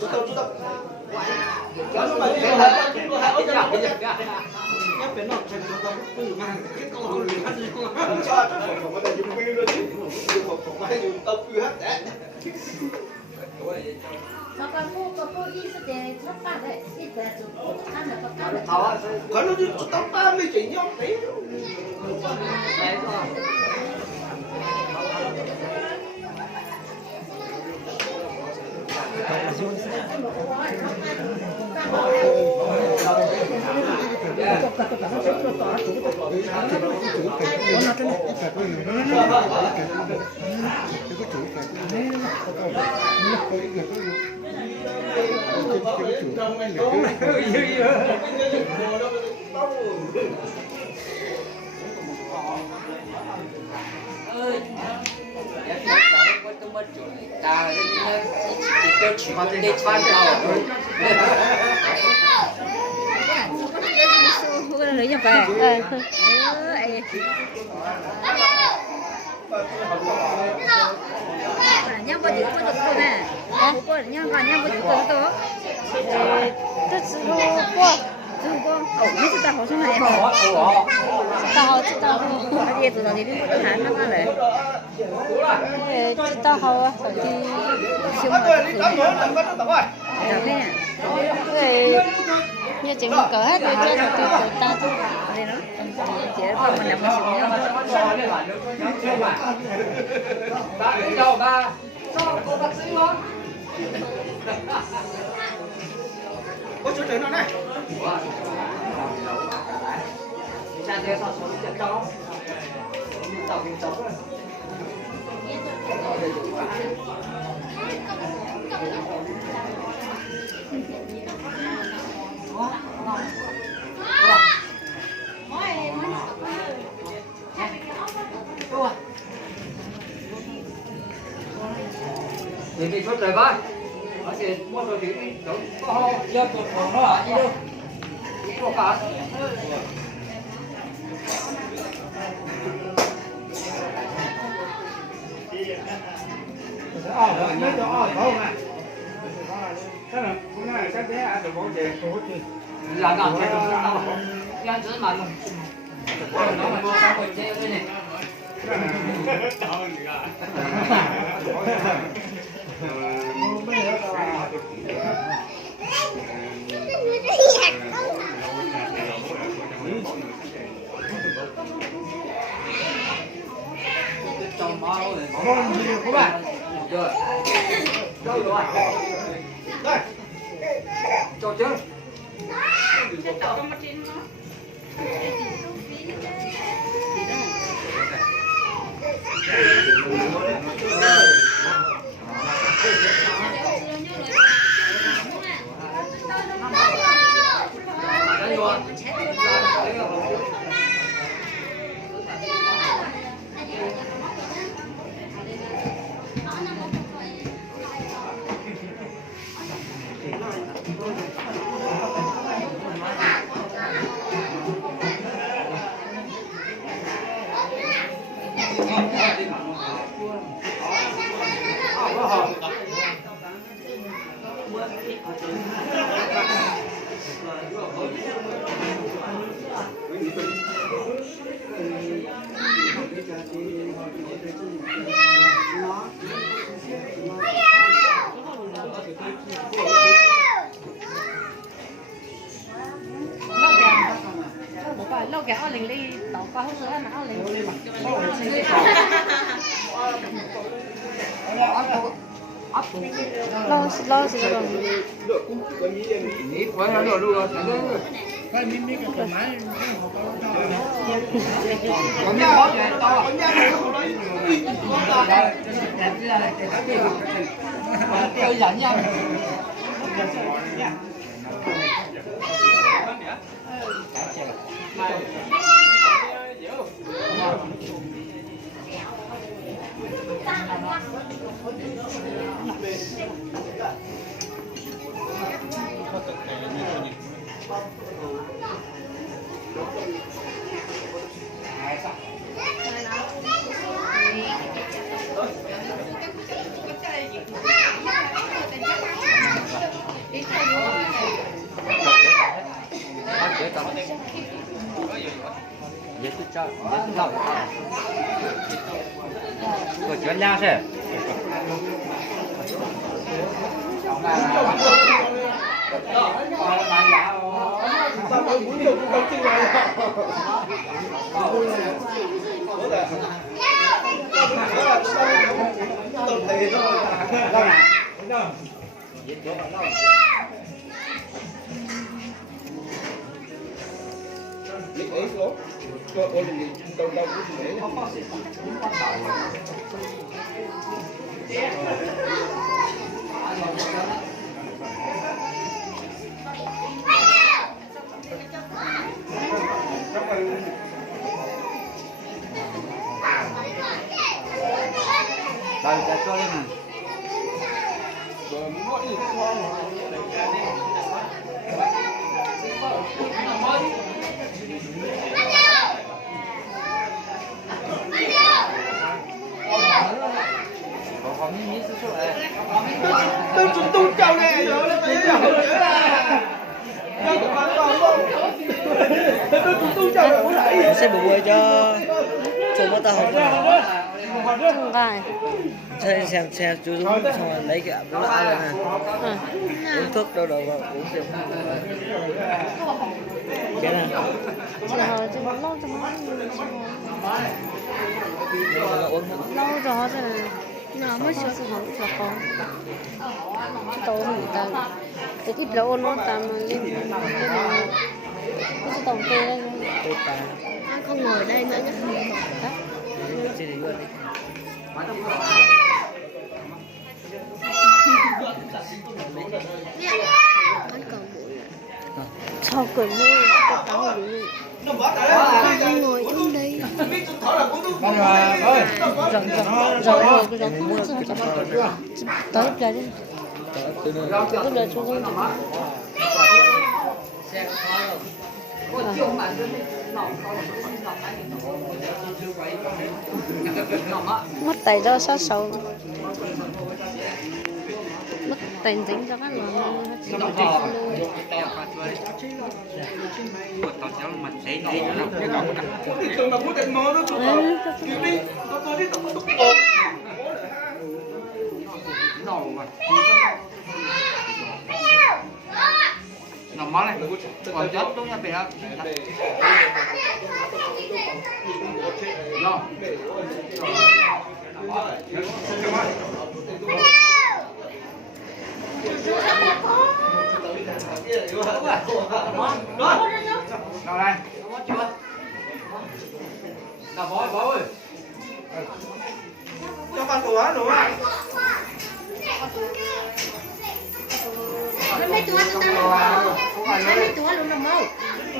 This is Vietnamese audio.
Chút đâu, chút đâu. Nó mà cái là cái hạt cái giặc nhấp cái nọ trên nó cứ mang cái câu hỏi gì hết không cho không có thể dùng luôn chứ không có thể dùng tao cứ hết đấy. nó có ý sẽ để chắp ba đấy ít để chụp ăn được có được Có nó chứ tao ba mươi chỉ nhau thế. ta chỉ có chỉ có cái chăn đâu cái lấy nhập về nhang bao nhiêu có được nè có nhang bao nhiêu có được这时候过没知道好像还好知道也知道你们不谈那个嘞知道好啊手机修嘛找咩như chị một cỡ hết rồi chơi rồi tôi cỡ ta tôi đây nó chị con mình nằm ở xuống nhau Có chỗ để nó này. Để đi chốt rồi bác. Ở trên mua rồi thì có ho, giờ tuột phòng nó là gì đâu. Đi có cả. Nó cho không à. Cái này cũng là cái thế ăn được món gì tốt chứ. Là nào cái đó đâu. Cái ăn dưới mà luôn. Nó mà mua cái quần treo đây này. Tao gì à. Trong máu rồi. Con gì các bạn? Rồi. Đâu rồi? Đây. Cho chứ. lâu kìa ở linh đi tàu qua hôm nữa mà ở linh lo gì rồi Nghĩ quá nó rồi luôn. Cái miếng cái thoải mái Còn miếng bó này to. Tiêu dẫn nhau. cho lâu của chuyên gia sẽ Sao mà muốn nhiều cũng không chịu này. Tổng thể thôi. Đâu nào? Đâu? Lấy ấy xuống. Cho ôn định đâu đâu cũng để. Rồi cho lên này. Có miếng số này. Tôi chúng tôi chào nè, rồi nó bây giờ nữa là. Tôi chúng tôi chào rồi lại. Sẽ bù bùi cho chúng ta học Không phải. xem chú Dũng xong rồi lấy cái ẩm nó ăn rồi nè uống thuốc đâu đâu vào uống xem cái này Chị hỏi cho nó lâu cho nó uống lâu rồi thì nó mới sửa sự hỏng cho con tôi người ta cái ít lâu nó tạm lên cái tổng kê đây tôi tài anh không ngồi đây nữa nhé chỉ để luôn đi anh còn mũi sao cười mũi cái tao mũi Nó mất rồi. anh ngồi trên đây Con mà ơi. rồi cái giống mũi tới giờ đi tới giờ xuống xuống mất tay cho sát sầu mất tay dính cho các Tôi mà quyết định mơ nó chụp vào. Cứu đi. Tôi đi tập tục ổn. Nó món này còn chết đúng nha bạn. Rồi. Nào đây. Nào bó ơi. Cho bạn tủa đúng không? mấy túa luôn là màu